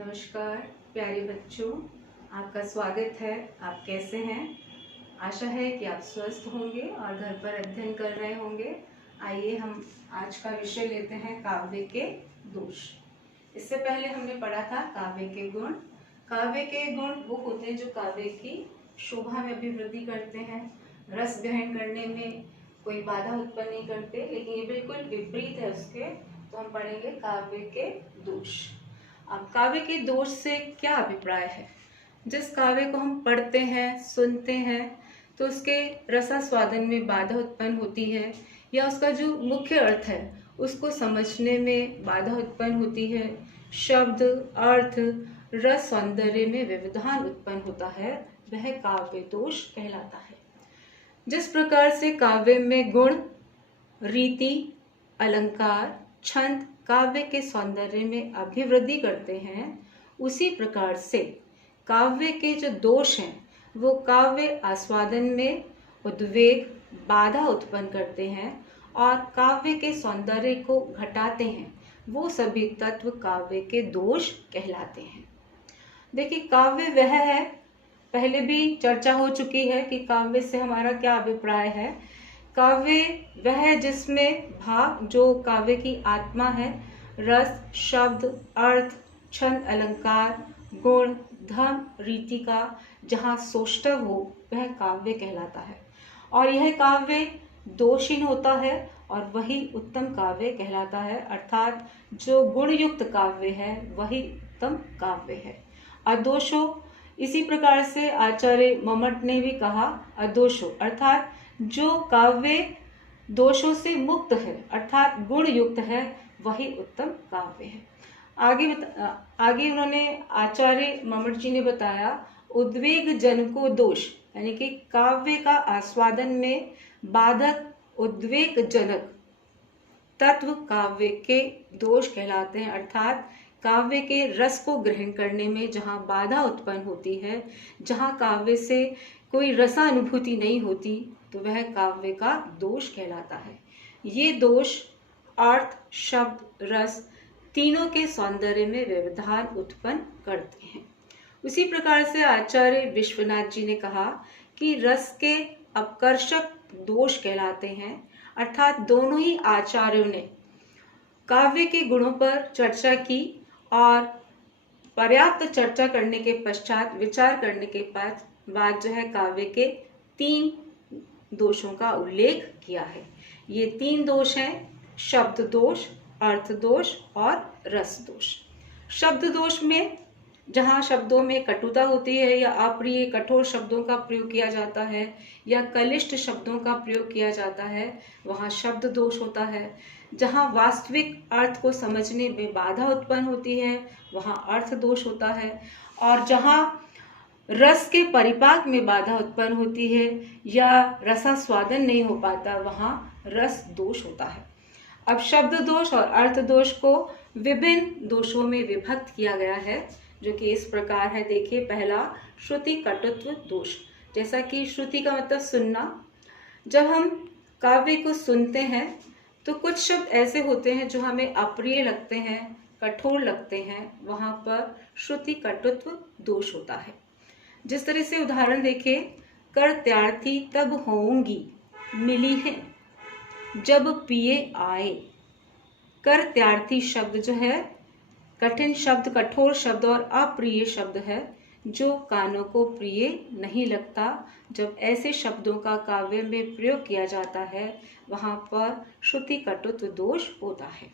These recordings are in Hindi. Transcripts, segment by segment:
नमस्कार प्यारे बच्चों, आपका स्वागत है। आप कैसे हैं? आशा है कि आप स्वस्थ होंगे और घर पर अध्ययन कर रहे होंगे। आइए हम आज का विषय लेते हैं काव्य के दोष। इससे पहले हमने पढ़ा था काव्य के गुण। काव्य के गुण वो होते हैं जो काव्य की शोभा में अभिवृद्धि करते हैं, रस ग्रहण करने में कोई बाधा उत्पन्न नहीं करते, लेकिन ये बिल्कुल विपरीत है उसके। तो हम पढ़ेंगे काव्य के दोष। अब काव्य के दोष से क्या अभिप्राय है? जिस काव्य को हम पढ़ते हैं, सुनते हैं, तो उसके रसास्वादन में बाधा उत्पन्न होती है, या उसका जो मुख्य अर्थ है उसको समझने में बाधा उत्पन्न होती है। शब्द, अर्थ, रस, सौंदर्य में व्यवधान उत्पन्न होता है, वह काव्य दोष कहलाता है। जिस प्रकार से काव्य में गुण, रीति, अलंकार, छंद काव्य के सौंदर्य में अभिवृद्धि करते हैं, उसी प्रकार से काव्य के जो दोष हैं वो काव्य आस्वादन में उद्वेग, बाधा उत्पन्न करते हैं और काव्य के सौंदर्य को घटाते हैं। वो सभी तत्व काव्य के दोष कहलाते हैं। देखिए, काव्य वह है, पहले भी चर्चा हो चुकी है कि काव्य से हमारा क्या अभिप्राय है। काव्य वह है जिसमें भाव, जो काव्य की आत्मा है, रस, शब्द, अर्थ, छंद, अलंकार, गुण, धर्म, रीति का जहाँ सौष्ठव हो, वह काव्य कहलाता है। और यह काव्य दोषहीन होता है और वही उत्तम काव्य कहलाता है। अर्थात जो गुण युक्त काव्य है वही उत्तम काव्य है। अदोषो, इसी प्रकार से आचार्य मम्मट ने भी कहा, अदोषो अर्थात जो काव्य दोषों से मुक्त है, अर्थात गुण युक्त है, वही उत्तम काव्य है। आगे उन्होंने, आचार्य मम्मट जी ने बताया, उद्वेग जनको दोष, यानी कि काव्य का आस्वादन में बाधक उद्वेग जनक तत्व काव्य के दोष कहलाते हैं। अर्थात काव्य के रस को ग्रहण करने में जहाँ बाधा उत्पन्न होती है, जहाँ काव्य से कोई रसानुभूति नहीं होती, तो वह काव्य का दोष कहलाता है। ये दोष अर्थ, शब्द, रस तीनों के सौंदर्य में व्यवधान उत्पन्न करते हैं। उसी प्रकार से आचार्य विश्वनाथ जी ने कहा कि रस के अपकर्षक दोष कहलाते हैं। अर्थात दोनों ही आचार्यों ने काव्य के गुणों पर चर्चा की और पर्याप्त चर्चा करने के पश्चात, विचार करने के बाद जो है काव्य के 3 दोषों का उल्लेख किया है। ये 3 दोष हैं: शब्द दोष, अर्थ दोष और रस दोष। शब्द दोष में जहाँ शब्दों में कटुता होती है, या अप्रिय कठोर शब्दों का प्रयोग किया जाता है, या कलिष्ठ शब्दों का प्रयोग किया जाता है, वहाँ शब्द दोष होता है। जहाँ वास्तविक अर्थ को समझने में बाधा उत्पन्न होती है, वहाँ अर्थ दोष होता है। और जहाँ रस के परिपाक में बाधा उत्पन्न होती है या रसास्वादन नहीं हो पाता, वहाँ रस दोष होता है। अब शब्द दोष और अर्थ दोष को विभिन्न दोषों में विभक्त किया गया है, जो कि इस प्रकार है। देखिए, पहला श्रुति कटुत्व दोष। जैसा कि श्रुति का मतलब सुनना, जब हम काव्य को सुनते हैं तो कुछ शब्द ऐसे होते हैं जो हमें अप्रिय लगते हैं, कठोर लगते हैं, वहाँ पर श्रुति कटुत्व दोष होता है। जिस तरह से उदाहरण देखिए, कर त्यार्थी तब होंगी मिली है जब पिए आए। कर त्यार्थी शब्द जो है कठिन शब्द, कठोर शब्द और अप्रिय शब्द है, जो कानों को प्रिय नहीं लगता। जब ऐसे शब्दों का काव्य में प्रयोग किया जाता है, वहाँ पर श्रुति कटुत्व दोष होता है।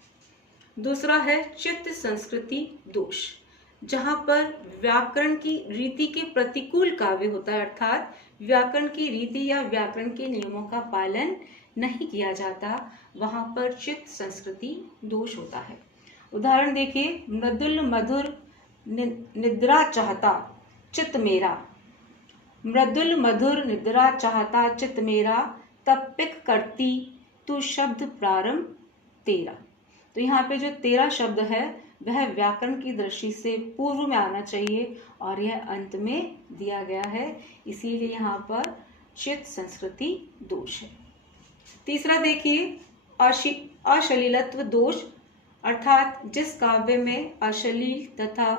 दूसरा है चित्त संस्कृति दोष, जहाँ पर व्याकरण की रीति के प्रतिकूल काव्य होता है, अर्थात व्याकरण की रीति या व्याकरण के नियमों का पालन नहीं किया जाता, वहाँ पर चित्त संस्कृति दोष होता है। उदाहरण देखिए, मृदुल मधुर निद्रा चाहता चित्त मेरा। मृदुल मधुर निद्रा चाहता चित्त मेरा, तब पिक करती तू शब्द प्रारंभ तेरा। तो यहाँ पे जो तेरा शब्द है वह व्याकरण की दृष्टि से पूर्व में आना चाहिए और यह अंत में दिया गया है, इसीलिए यहाँ पर चित्त संस्कृति दोष है। तीसरा देखिए, अश्लीलत्व दोष, अर्थात जिस काव्य में अश्लील तथा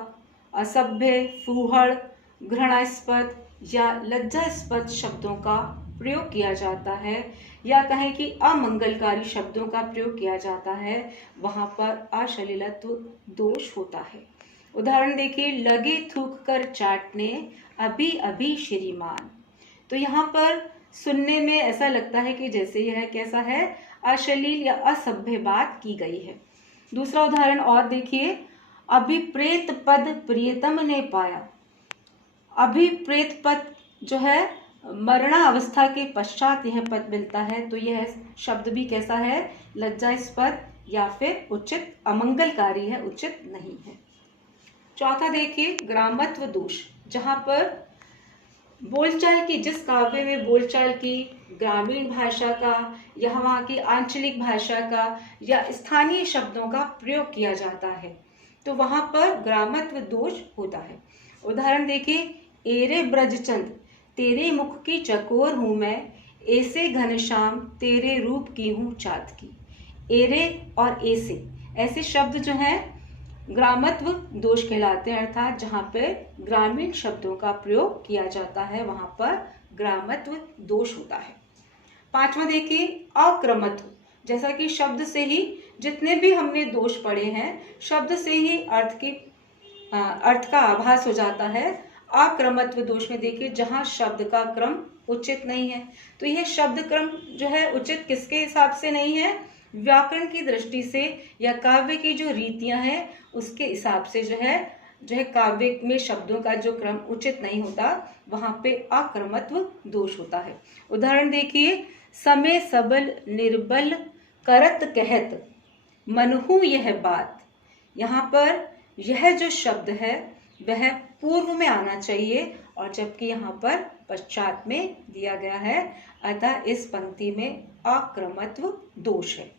असभ्य, फूहड़, घृणास्पद या लज्जास्पद शब्दों का प्रयोग किया जाता है या कहें कि अमंगलकारी शब्दों का प्रयोग किया जाता है, वहां पर अश्लीलत्व दोष होता है। उदाहरण देखिए, लगे थूक कर चाटने अभी अभी श्रीमान। तो यहाँ पर सुनने में ऐसा लगता है कि जैसे यह कैसा है, अश्लील या असभ्य बात की गई है। दूसरा उदाहरण और देखिए, अभिप्रेत पद प्रियतम ने पाया। अभिप्रेत पद जो है मरणावस्था के पश्चात यह पद मिलता है, तो यह शब्द भी कैसा है, लज्जास्पद या फिर उचित अमंगलकारी है, उचित नहीं है। चौथा देखिए, ग्रामत्व दोष, जहां पर बोलचाल की, जिस काव्य में बोलचाल की ग्रामीण भाषा का या वहाँ की आंचलिक भाषा का या स्थानीय शब्दों का प्रयोग किया जाता है, तो वहां पर ग्रामत्व दोष होता है। उदाहरण देखिए, एरे ब्रजचंद तेरे मुख की चकोर हूं मैं, ऐसे घनश्याम तेरे रूप की हूं चाँद की। एरे और ऐसे, ऐसे शब्द जो हैं ग्रामत्व दोष कहलाते हैं, अर्थात जहाँ पे ग्रामीण शब्दों का प्रयोग किया जाता है वहां पर ग्रामत्व दोष होता है। पांचवा देखिए, अक्रमत्व, जैसा कि शब्द से ही जितने भी हमने दोष पढ़े हैं, शब्द से ही अर्थ का आभास हो जाता है। अक्रमत्व दोष में देखिए, जहां शब्द का क्रम उचित नहीं है, तो यह शब्द क्रम जो है उचित किसके हिसाब से नहीं है, व्याकरण की दृष्टि से या काव्य की जो रीतियां हैं उसके हिसाब से जो है काव्य में शब्दों का जो क्रम उचित नहीं होता, वहां पे अक्रमत्व दोष होता है। उदाहरण देखिए, समय सबल निर्बल करत कहत मनहु यह बात। यहाँ पर यह जो शब्द है वह पूर्व में आना चाहिए, और जबकि यहाँ पर पश्चात में दिया गया है, अतः इस पंक्ति में अक्रमत्व दोष है।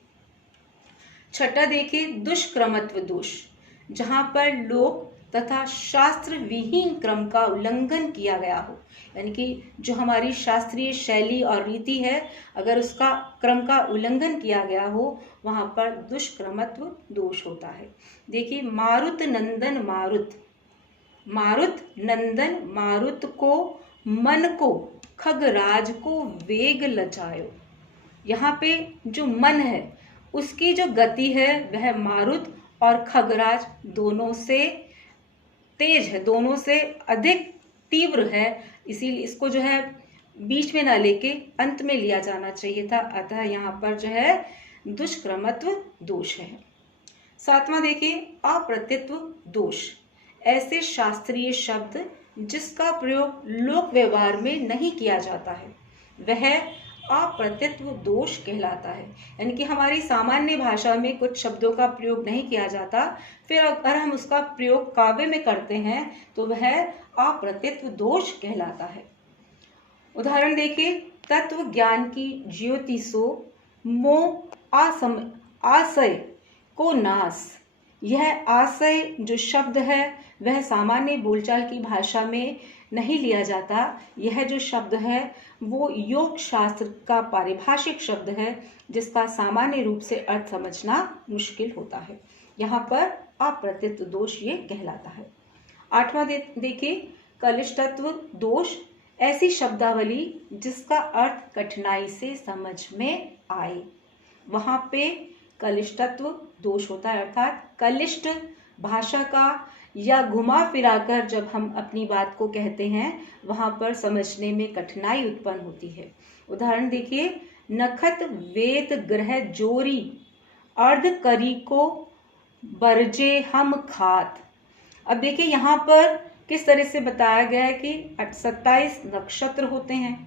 छठा देखिए, दुष्क्रमत्व दोष, जहां पर लोक तथा शास्त्र विहीन क्रम का उल्लंघन किया गया हो, यानी कि जो हमारी शास्त्रीय शैली और रीति है, अगर उसका क्रम का उल्लंघन किया गया हो, वहां पर दुष्क्रमत्व दोष होता है। देखिए, मारुत नंदन मारुत, मारुत नंदन मारुत को मन को खगराज को वेग लजायो। यहाँ पे जो मन है उसकी जो गति है वह मारुत और खगराज दोनों से तेज है, दोनों से अधिक तीव्र है, इसीलिए इसको जो है बीच में ना लेके अंत में लिया जाना चाहिए था, अतः यहाँ पर जो है दुष्क्रमत्व दोष है। सातवां देखिए, अप्रत्यत्व दोष, ऐसे शास्त्रीय शब्द जिसका प्रयोग लोक व्यवहार में नहीं किया जाता है वह अप्रत्यत्व दोष कहलाता है। यानी कि हमारी सामान्य भाषा में कुछ शब्दों का प्रयोग नहीं किया जाता, फिर अगर हम उसका प्रयोग काव्य में करते हैं तो वह अप्रत्यत्व दोष कहलाता है। उदाहरण देखिए, तत्व ज्ञान की ज्योति सो मोह आशय को नाश। यह आशय जो शब्द है वह सामान्य बोलचाल की भाषा में नहीं लिया जाता। यह जो शब्द है वो योग शास्त्र का पारिभाषिक शब्द है जिसका सामान्य रूप से अर्थ समझना मुश्किल होता है। यहाँ पर अप्रत्यत्व दोष ये कहलाता है। आठवां देखिए, कलिष्टत्व दोष, ऐसी शब्दावली जिसका अर्थ कठिनाई से समझ में आए, वहां पे कलिष्टत्व दोष होता है, अर्थात कलिष्ट भाषा का या घुमा फिराकर जब हम अपनी बात को कहते हैं वहां पर समझने में कठिनाई उत्पन्न होती है। उदाहरण देखिए, नखत वेद ग्रह जोरी अर्ध करी को बरजे हम खात। अब देखिए यहाँ पर किस तरह से बताया गया है कि 27 नक्षत्र होते हैं,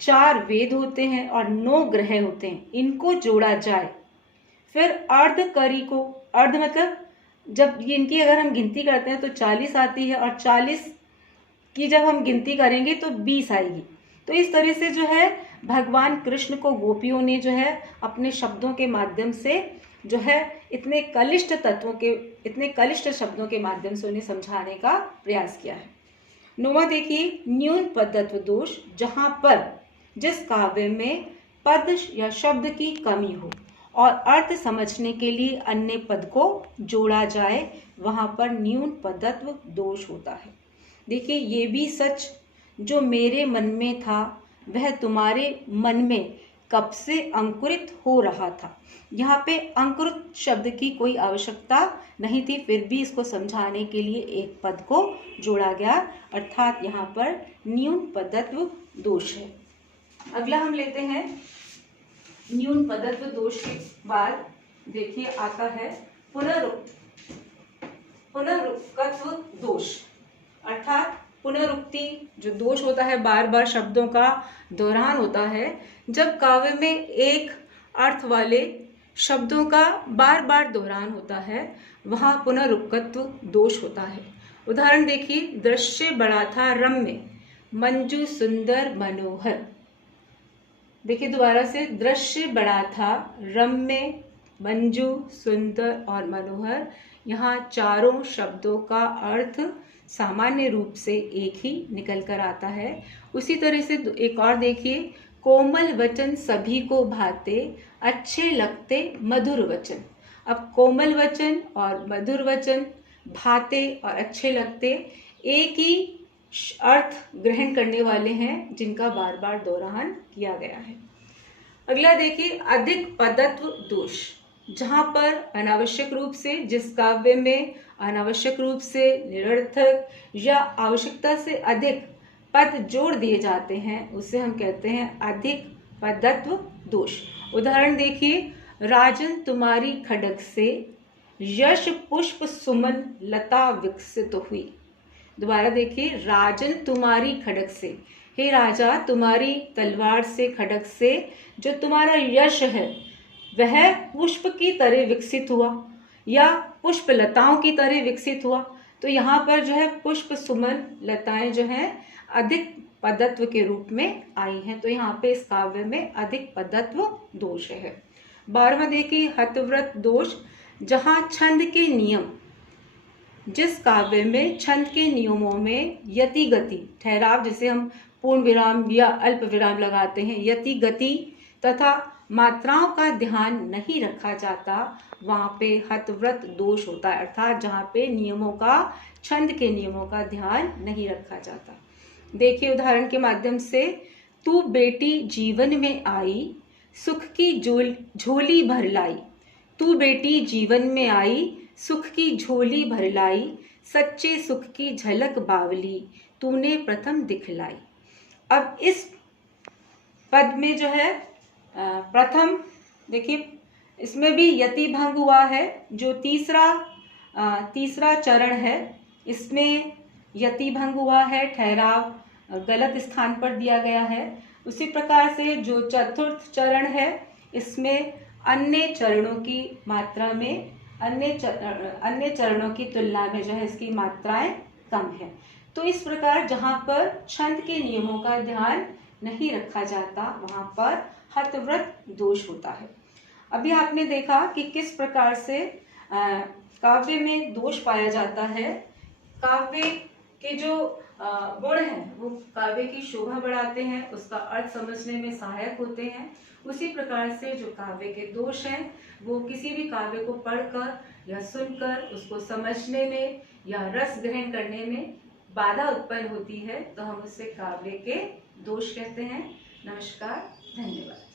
4 वेद होते हैं और 9 ग्रह होते हैं, इनको जोड़ा जाए, फिर अर्ध करी को, अर्ध मतलब जब इनकी अगर हम गिनती करते हैं तो 40 आती है और 40 की जब हम गिनती करेंगे तो 20 आएगी। तो इस तरह से जो है भगवान कृष्ण को गोपियों ने जो है अपने शब्दों के माध्यम से जो है इतने कलिष्ट शब्दों के माध्यम से उन्हें समझाने का प्रयास किया है। 9वां देखिए, न्यून पदत्व दोष, जहां पर जिस काव्य में पद या शब्द की कमी हो और अर्थ समझने के लिए अन्य पद को जोड़ा जाए, वहां पर न्यून पदत्व दोष होता है। देखिए, ये भी सच जो मेरे मन में था वह तुम्हारे मन में कब से अंकुरित हो रहा था। यहाँ पे अंकुरित शब्द की कोई आवश्यकता नहीं थी, फिर भी इसको समझाने के लिए एक पद को जोड़ा गया, अर्थात यहाँ पर न्यून पदत्व दोष है। अगला हम लेते हैं न्यून पदत्व दोष के बाद देखिए आता है पुनरुक्तत्व दोष, अर्थात पुनरुक्ति जो दोष होता है, बार बार शब्दों का दोहरान होता है। जब काव्य में एक अर्थ वाले शब्दों का बार बार दोहरान होता है, वहां पुनरुक्तत्व दोष होता है। उदाहरण देखिए, दृश्य बड़ा था रम्य, मंजू सुंदर मनोहर। देखिए दोबारा से, दृश्य बड़ा था रम्य, मंजू सुंदर और मनोहर। यहाँ चारों शब्दों का अर्थ सामान्य रूप से एक ही निकल कर आता है। उसी तरह से एक और देखिए, कोमल वचन सभी को भाते, अच्छे लगते मधुर वचन। अब कोमल वचन और मधुर वचन, भाते और अच्छे लगते, एक ही अर्थ ग्रहण करने वाले हैं, जिनका बार बार दोहरान किया गया है। अगला देखिए, अधिक पदत्व दोष, जहां पर अनावश्यक रूप से, जिस काव्य में अनावश्यक रूप से, निरर्थक या आवश्यकता से अधिक पद जोड़ दिए जाते हैं, उसे हम कहते हैं अधिक पदत्व दोष। उदाहरण देखिए, राजन तुम्हारी खड्ग से, यश पुष्प सुमन लता विकसित हुई। दोबारा देखिए, राजन तुम्हारी खड्ग से, हे राजा तुम्हारी तलवार से, खड्ग से जो तुम्हारा यश है वह पुष्प की तरह विकसित हुआ या पुष्प लताओं की तरह विकसित हुआ। तो यहाँ पर जो है पुष्प सुमन लताएं जो हैं अधिक पदत्व के रूप में आई हैं, तो यहाँ पे इस काव्य में अधिक पदत्व दोष है। 12वां देखिए, हतव्रत दोष, जहाँ छंद के नियम, जिस काव्य में छंद के नियमों में यति गति ठहराव, जिसे हम पूर्ण विराम या अल्प विराम लगाते हैं, यति गति तथा मात्राओं का ध्यान नहीं रखा जाता, वहां पे हतव्रत दोष होता है, अर्थात जहाँ पे नियमों का, छंद के नियमों का ध्यान नहीं रखा जाता। देखिए उदाहरण के माध्यम से, तू बेटी जीवन में आई, सुख की झोली भर लाई। तू बेटी जीवन में आई, सुख की झोली भर लाई, सच्चे सुख की झलक बावली, तूने प्रथम दिखलाई। अब इस पद में जो है प्रथम, देखिए इसमें भी यति भंग हुआ है। जो तीसरा चरण है, इसमें यति भंग हुआ है, ठहराव गलत स्थान पर दिया गया है। उसी प्रकार से जो चतुर्थ चरण है, इसमें अन्य चरणों की मात्रा में, अन्य चरणों की तुलना में जो है इसकी मात्राएं कम है। तो इस प्रकार जहाँ पर छंद के नियमों का ध्यान नहीं रखा जाता, वहां पर हतव्रत दोष होता है। अभी आपने देखा कि किस प्रकार से काव्य में दोष पाया जाता है। काव्य के जो गुण हैं वो काव्य की शोभा बढ़ाते हैं, उसका अर्थ समझने में सहायक होते हैं। उसी प्रकार से जो काव्य के दोष हैं वो किसी भी काव्य को पढ़कर या सुनकर उसको समझने में या रस ग्रहण करने में बाधा उत्पन्न होती है, तो हम उससे काव्य के दोष कहते हैं। नमस्कार, धन्यवाद।